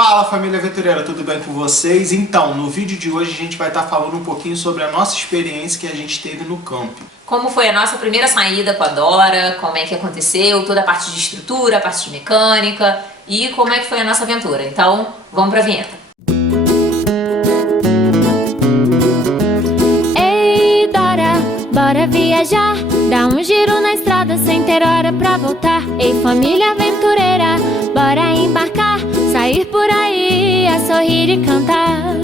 Fala família aventureira, tudo bem com vocês? Então, no vídeo de hoje a gente vai estar falando um pouquinho sobre a nossa experiência que a gente teve no camping. Como foi a nossa primeira saída com a Dora, como é que aconteceu, toda a parte de estrutura, a parte de mecânica e como é que foi a nossa aventura. Então, vamos pra vinheta. Ei, Dora, bora viajar, dá um giro na estrada sem ter hora pra voltar. Ei, família aventureira, bora embarcar, sair por aí, a sorrir e cantar.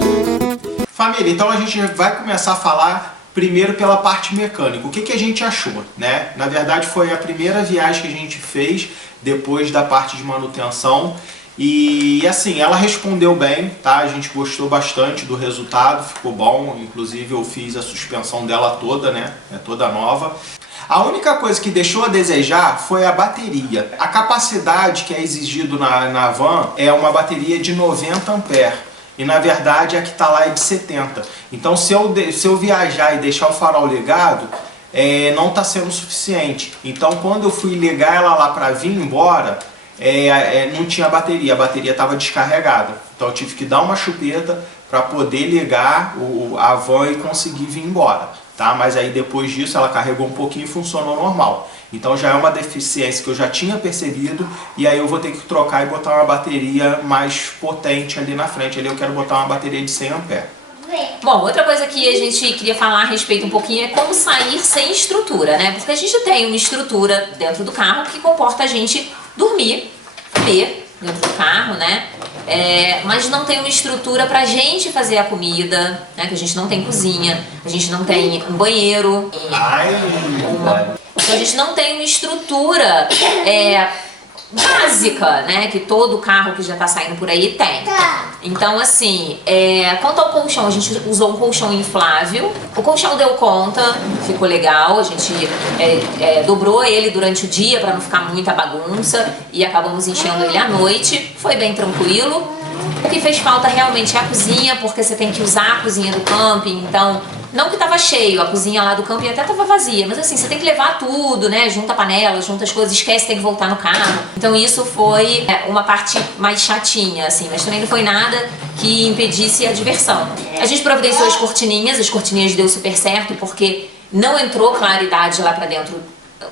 Família, então a gente vai começar a falar primeiro pela parte mecânica. O que a gente achou, né? Na verdade foi a primeira viagem que a gente fez depois da parte de manutenção. E assim, ela respondeu bem, tá? A gente gostou bastante do resultado, ficou bom. Inclusive eu fiz a suspensão dela toda, né? É toda nova. A única coisa que deixou a desejar foi a bateria. A capacidade que é exigido na van é uma bateria de 90 amperes. E na verdade a que está lá é de 70. Então se eu viajar e deixar o farol ligado, não está sendo suficiente. Então quando eu fui ligar ela lá para vir embora, não tinha bateria, a bateria estava descarregada. Então eu tive que dar uma chupeta para poder ligar a van e conseguir vir embora. Tá? Mas aí depois disso ela carregou um pouquinho e funcionou normal. Então já é uma deficiência que eu já tinha percebido e aí eu vou ter que trocar e botar uma bateria mais potente ali na frente. Ali eu quero botar uma bateria de 100 amperes. Bom, outra coisa que a gente queria falar a respeito um pouquinho é como sair sem estrutura, né? Porque a gente tem uma estrutura dentro do carro que comporta a gente dormir, comer dentro do carro, né? Mas não tem uma estrutura pra gente fazer a comida, né? Que a gente não tem cozinha, a gente não tem um banheiro. Então a gente não tem uma estrutura básica, né? Que todo carro que já tá saindo por aí tem. Então assim, quanto ao colchão, a gente usou um colchão inflável. O colchão deu conta, ficou legal. A gente dobrou ele durante o dia para não ficar muita bagunça e acabamos enchendo ele à noite. Foi bem tranquilo. O que fez falta realmente é a cozinha, porque você tem que usar a cozinha do camping. Então, não que tava cheio, a cozinha lá do camping até tava vazia, mas assim, você tem que levar tudo, né? Junta a panela, junta as coisas, esquece, tem que voltar no carro. Então isso foi uma parte mais chatinha, assim, mas também não foi nada que impedisse a diversão. A gente providenciou as cortininhas deu super certo, porque não entrou claridade lá pra dentro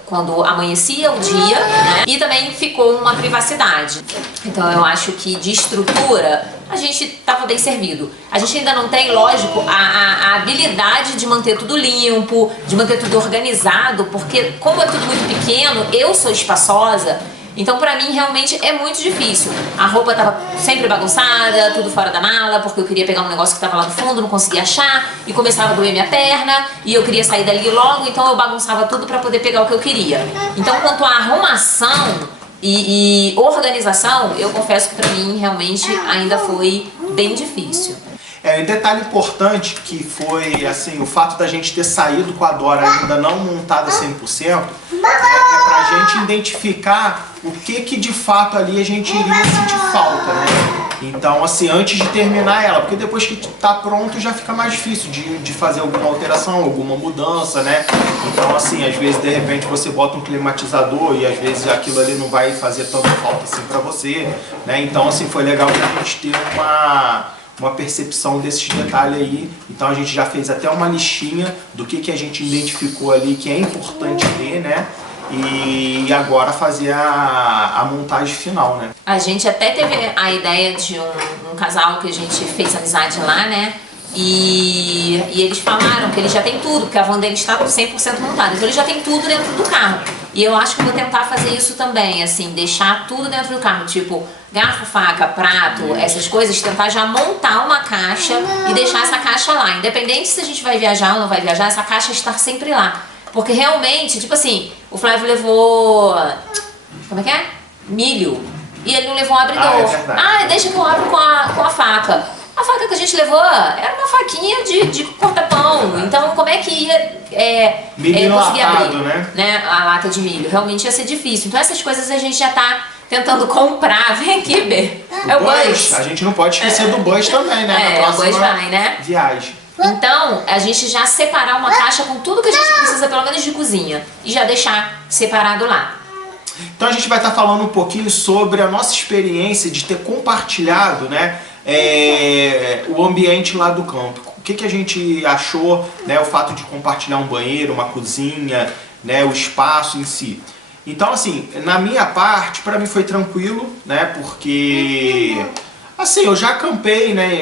quando amanhecia o dia, né? E também ficou uma privacidade. Então eu acho que de estrutura a gente estava bem servido. A gente ainda não tem, lógico, a habilidade de manter tudo limpo, de manter tudo organizado, porque como é tudo muito pequeno, eu sou espaçosa, então pra mim realmente é muito difícil. A roupa tava sempre bagunçada, tudo fora da mala, porque eu queria pegar um negócio que tava lá no fundo, não conseguia achar, e começava a doer minha perna, e eu queria sair dali logo, então eu bagunçava tudo pra poder pegar o que eu queria. Então quanto à arrumação e organização, eu confesso que pra mim realmente ainda foi bem difícil. Um detalhe importante que foi assim, o fato da gente ter saído com a Dora ainda não montada 100%, é pra gente identificar o que de fato ali a gente iria sentir falta, né? Então assim, antes de terminar ela, porque depois que tá pronto já fica mais difícil de fazer alguma alteração, alguma mudança, né? Então assim, às vezes de repente você bota um climatizador e às vezes aquilo ali não vai fazer tanta falta assim pra você, né? Então assim, foi legal pra gente ter uma percepção desses detalhes aí. Então a gente já fez até uma listinha do que a gente identificou ali que é importante ter, né? E agora fazer a montagem final, né? A gente até teve a ideia de um casal que a gente fez amizade lá, né? E eles falaram que eles já tem tudo, porque a van deles está 100% montada, então eles já tem tudo dentro do carro. E eu acho que eu vou tentar fazer isso também, assim, deixar tudo dentro do carro, tipo garfo, faca, prato, essas coisas, tentar já montar uma caixa e deixar essa caixa lá. Independente se a gente vai viajar ou não vai viajar, essa caixa estar sempre lá. Porque realmente, tipo assim, o Flávio levou, como é que é? Milho. E ele não levou um abridor. Deixa que eu abro com a faca. A faca que a gente levou era uma faquinha de corta-pão, então como é que ia conseguir abrir, né, a lata de milho? Realmente ia ser difícil. Então essas coisas a gente já tá tentando comprar. Vem aqui, Bê. É o Buzz. A gente não pode esquecer do Buzz também, né? Na próxima o Buzz vai, né? Viagem. Então, a gente já separar uma caixa com tudo que a gente precisa, pelo menos de cozinha, e já deixar separado lá. Então a gente vai estar falando um pouquinho sobre a nossa experiência de ter compartilhado, né, o ambiente lá do campo. O que a gente achou, né, o fato de compartilhar um banheiro, uma cozinha, né, o espaço em si. Então, assim, na minha parte, para mim foi tranquilo, né, porque, assim, eu já acampei, né,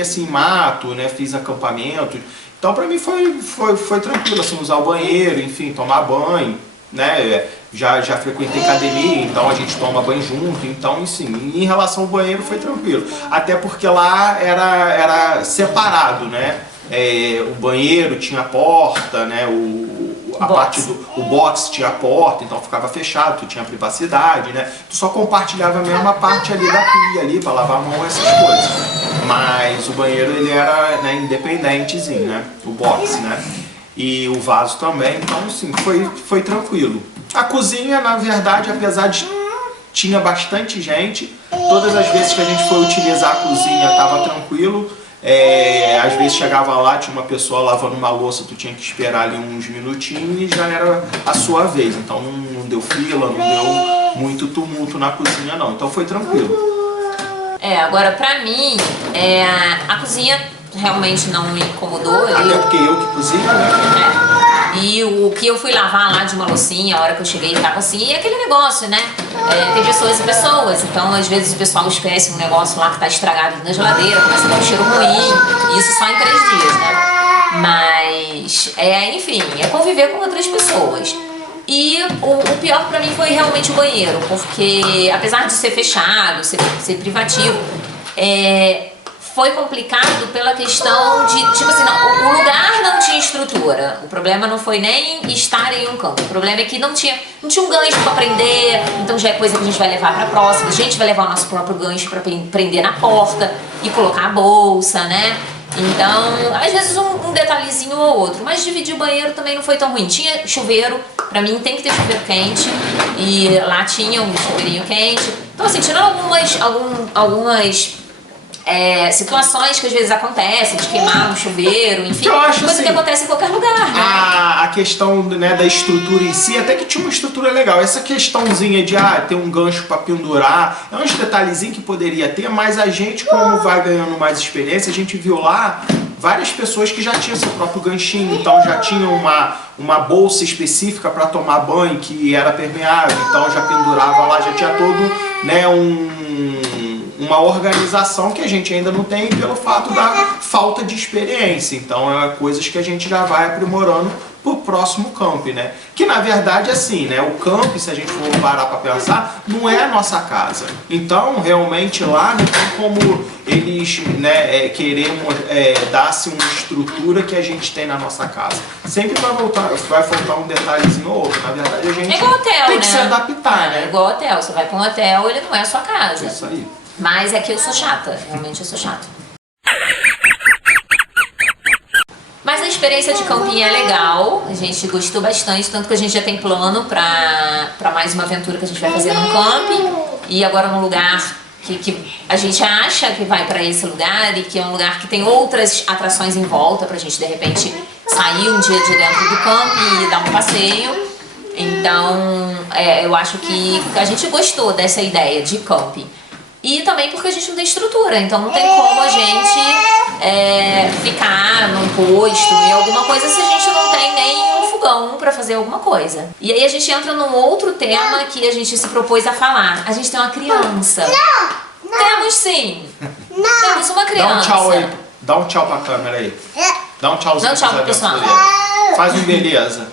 assim, em mato, né, fiz acampamento. Então, para mim foi tranquilo, assim, usar o banheiro, enfim, tomar banho, né, já frequentei academia, então a gente toma banho junto, então, assim, em relação ao banheiro foi tranquilo. Até porque lá era separado, né, o banheiro tinha porta, né, a parte do box tinha porta, então ficava fechado, tu tinha privacidade, né? Tu só compartilhava a mesma parte ali da pia ali para lavar a mão, essas coisas. Mas o banheiro ele era, né, independentezinho, né? O box, né? E o vaso também, então assim, foi tranquilo. A cozinha, na verdade, apesar de tinha bastante gente, todas as vezes que a gente foi utilizar a cozinha estava tranquilo. Às vezes chegava lá, tinha uma pessoa lavando uma louça, tu tinha que esperar ali uns minutinhos e já era a sua vez. Então não deu fila, não deu muito tumulto na cozinha não, então foi tranquilo. Agora pra mim, a cozinha realmente não me incomodou. Até porque eu que cozinho, né? E o que eu fui lavar lá de uma loucinha, a hora que eu cheguei tava assim, e aquele negócio, né? Tem pessoas e pessoas, então às vezes o pessoal esquece um negócio lá que tá estragado na geladeira, começa a dar um cheiro ruim, isso só em 3 dias, né? Mas, enfim, conviver com outras pessoas. E o pior pra mim foi realmente o banheiro, porque apesar de ser fechado, ser privativo, foi complicado pela questão de, tipo assim, não, o lugar não tinha estrutura. O problema não foi nem estar em um campo. O problema é que não tinha um gancho para prender, então já é coisa que a gente vai levar para a próxima. A gente vai levar o nosso próprio gancho para prender na porta e colocar a bolsa, né? Então, às vezes um detalhezinho ou outro. Mas dividir o banheiro também não foi tão ruim. Tinha chuveiro, pra mim tem que ter chuveiro quente. E lá tinha um chuveirinho quente. Então assim, tirando algumas situações que às vezes acontecem, de queimar um chuveiro, enfim, coisa assim, que acontece em qualquer lugar, né? A questão, né, da estrutura em si, até que tinha uma estrutura legal. Essa questãozinha de ter um gancho para pendurar, é uns detalhezinhos que poderia ter, mas a gente, como vai ganhando mais experiência, a gente viu lá várias pessoas que já tinham seu próprio ganchinho, então já tinham uma bolsa específica para tomar banho que era permeável, então já pendurava lá, já tinha todo, né, uma organização que a gente ainda não tem pelo fato da falta de experiência. Então coisas que a gente já vai aprimorando pro próximo camp, né? Que na verdade assim, né? O camp, se a gente for parar para pensar, não é a nossa casa. Então realmente lá não tem como eles, né, queremos dar-se uma estrutura que a gente tem na nossa casa. Sempre vai faltar um detalhezinho ou outro. Na verdade a gente igual hotel, tem né? que se adaptar, né? É igual hotel. Você vai para um hotel, ele não é a sua casa. É isso aí. Mas é que eu sou chata, realmente eu sou chata. Mas a experiência de camping é legal, a gente gostou bastante, tanto que a gente já tem plano pra mais uma aventura que a gente vai fazer num camping. E agora num lugar que a gente acha que vai pra esse lugar e que é um lugar que tem outras atrações em volta pra gente de repente sair um dia de dentro do camping e dar um passeio. Então eu acho que a gente gostou dessa ideia de camping. E também porque a gente não tem estrutura, então não tem como a gente ficar num posto e alguma coisa se a gente não tem nem um fogão pra fazer alguma coisa. E aí a gente entra num outro tema que a gente se propôs a falar. A gente tem uma criança. Não! Temos sim! Não! Temos uma criança. Dá um tchau aí. Dá um tchau pra câmera aí. Dá um tchauzinho. Dá um tchau pro pessoal. Faz um beleza.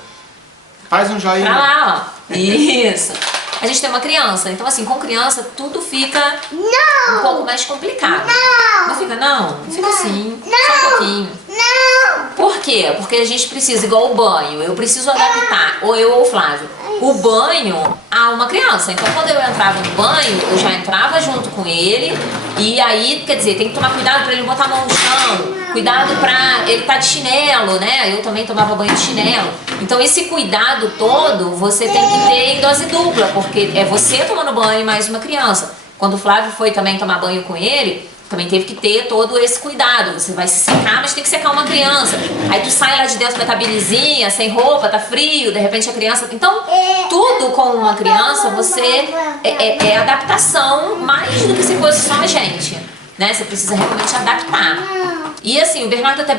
Faz um joinha. Pra lá, ó. Isso. A gente tem uma criança, então assim, com criança tudo fica um pouco mais complicado. Não fica não? Não fica assim, só um pouquinho. Por quê? Porque a gente precisa, igual o banho, eu preciso adaptar, ou eu ou o Flávio, o banho a uma criança. Então quando eu entrava no banho, eu já entrava junto com ele, e aí, quer dizer, tem que tomar cuidado pra ele não botar a mão no chão, cuidado pra ele tá de chinelo, né? Eu também tomava banho de chinelo. Então esse cuidado todo você tem que ter em dose dupla, porque é você tomando banho e mais uma criança. Quando o Flávio foi também tomar banho com ele, também teve que ter todo esse cuidado. Você vai se secar, mas tem que secar uma criança. Aí tu sai lá de dentro da cabinezinha, sem roupa, tá frio, de repente a criança... Então, tudo com uma criança, você é adaptação mais do que se fosse só a gente, né? Você precisa realmente adaptar. E assim, o Bernardo até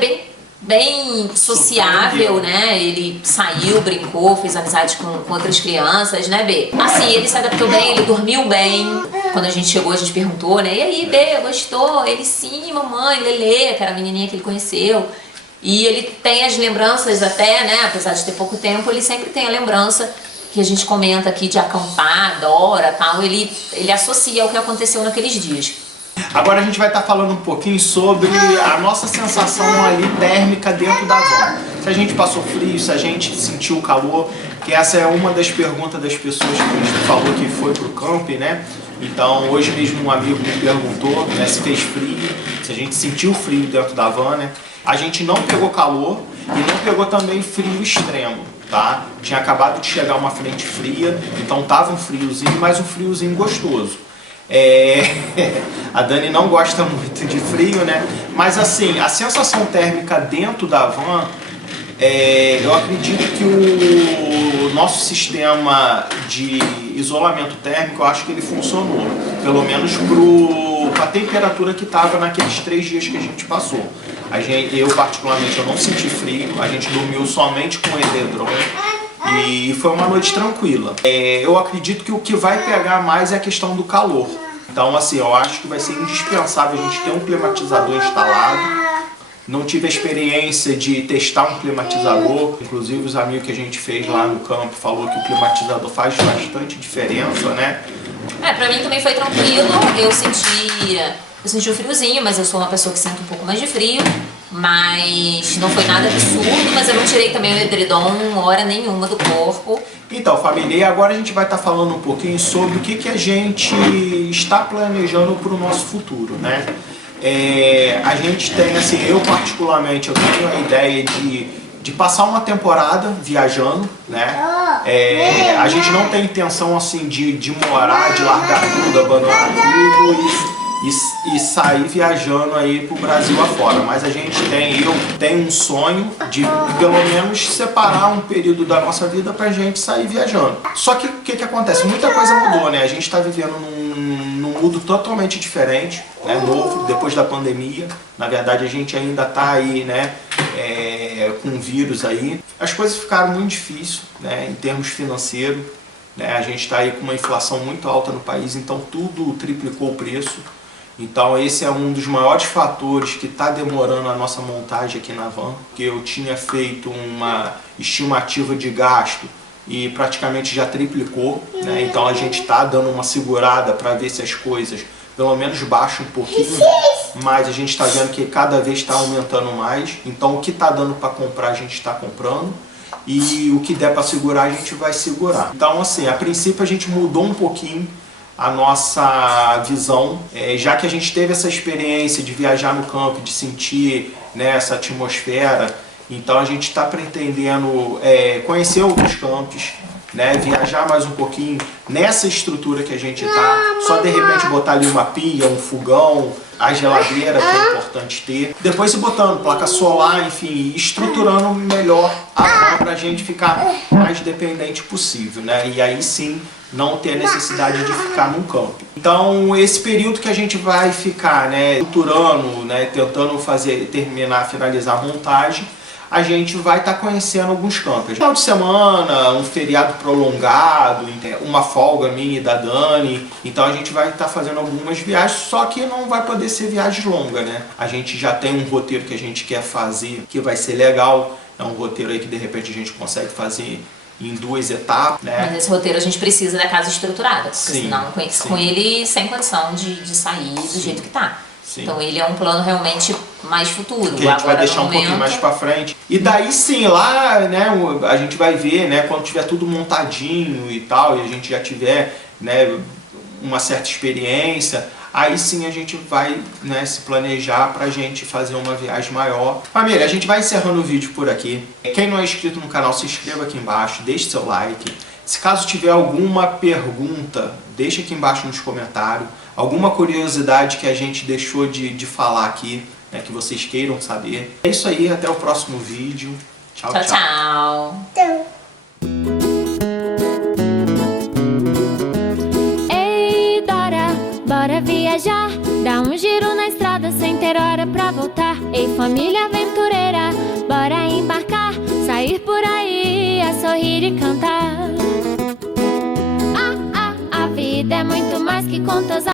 bem sociável, né? Ele saiu, brincou, fez amizade com outras crianças, né, B? Assim, ele se adaptou bem, ele dormiu bem. Quando a gente chegou, a gente perguntou, né? E aí, B, gostou? Ele, sim, mamãe, Lelê, que era a menininha que ele conheceu. E ele tem as lembranças até, né? Apesar de ter pouco tempo, ele sempre tem a lembrança que a gente comenta aqui de acampar, adora, tal. Ele associa ao que aconteceu naqueles dias. Agora a gente vai estar falando um pouquinho sobre a nossa sensação ali térmica dentro da van. Se a gente passou frio, se a gente sentiu o calor, que essa é uma das perguntas das pessoas que a gente falou que foi pro camping, né? Então hoje mesmo um amigo me perguntou, né, se fez frio, se a gente sentiu frio dentro da van, né? A gente não pegou calor e não pegou também frio extremo, tá? Tinha acabado de chegar uma frente fria, então tava um friozinho, mas um friozinho gostoso. A Dani não gosta muito de frio, né? Mas assim, a sensação térmica dentro da van, eu acredito que o nosso sistema de isolamento térmico, eu acho que ele funcionou. Pelo menos para a temperatura que estava naqueles 3 dias que a gente passou. Eu particularmente, eu não senti frio, a gente dormiu somente com edredom. E foi uma noite tranquila. Eu acredito que o que vai pegar mais é a questão do calor. Então, assim, eu acho que vai ser indispensável a gente ter um climatizador instalado. Não tive a experiência de testar um climatizador. Inclusive, os amigos que a gente fez lá no campo falou que o climatizador faz bastante diferença, né? Pra mim também foi tranquilo. Eu senti o friozinho, mas eu sou uma pessoa que sente um pouco mais de frio. Mas não foi nada absurdo, mas eu não tirei também o edredom hora nenhuma do corpo. Então, família, agora a gente vai estar falando um pouquinho sobre o que a gente está planejando para o nosso futuro, né? A gente tem, assim, eu particularmente, eu tenho a ideia de passar uma temporada viajando, né? A gente não tem intenção, assim, de morar, de largar tudo, abandonar tudo e sair viajando aí pro Brasil afora, mas eu tenho um sonho de pelo menos separar um período da nossa vida pra gente sair viajando. Só que o que acontece? Muita coisa mudou, né? A gente tá vivendo num mundo totalmente diferente, né? Novo, depois da pandemia. Na verdade a gente ainda tá aí, né? Com o vírus aí. As coisas ficaram muito difíceis, né? Em termos financeiros, né? A gente tá aí com uma inflação muito alta no país, então tudo triplicou o preço. Então esse é um dos maiores fatores que está demorando a nossa montagem aqui na van, porque eu tinha feito uma estimativa de gasto e praticamente já triplicou, né? Então a gente está dando uma segurada para ver se as coisas pelo menos baixam um pouquinho, mas a gente está vendo que cada vez está aumentando mais, então o que está dando para comprar a gente está comprando e o que der para segurar a gente vai segurar. Então assim, a princípio a gente mudou um pouquinho a nossa visão, já que a gente teve essa experiência de viajar no campo, de sentir, né, essa atmosfera, então a gente está pretendendo conhecer outros campos, né, viajar mais um pouquinho nessa estrutura que a gente está, só de repente botar ali uma pia, um fogão, a geladeira que é importante ter, depois ir botando placa solar, enfim, estruturando melhor a van para a gente ficar mais dependente possível, né, e aí sim não ter a necessidade de ficar num campo. Então esse período que a gente vai ficar, né, estruturando, né, tentando finalizar a montagem, a gente vai estar conhecendo alguns campos. Final de semana, um feriado prolongado, uma folga minha e da Dani, então a gente vai estar fazendo algumas viagens, só que não vai poder ser viagem longa, né? A gente já tem um roteiro que a gente quer fazer, que vai ser legal, é um roteiro aí que de repente a gente consegue fazer em 2 etapas, né? Mas esse roteiro a gente precisa da casa estruturada, porque sim, senão com ele sem condição de sair do jeito que tá. Sim. Então ele é um plano realmente mais futuro. Que a gente vai deixar um pouquinho mais pra frente. E daí sim, lá, né, a gente vai ver, né, quando tiver tudo montadinho e tal, e a gente já tiver, né, uma certa experiência, aí sim a gente vai, né, se planejar pra gente fazer uma viagem maior. Família, a gente vai encerrando o vídeo por aqui. Quem não é inscrito no canal, se inscreva aqui embaixo, deixe seu like. Se caso tiver alguma pergunta, deixa aqui embaixo nos comentários. alguma curiosidade que a gente deixou de falar aqui, né, que vocês queiram saber. É isso aí, até o próximo vídeo. Tchau, tchau. Tchau. Ei, Dora, bora viajar. Dar um giro na estrada sem ter hora pra voltar. Ei, família aventureira, bora embarcar. Sair por aí, a sorrir e cantar. A vida é muito mais que contas.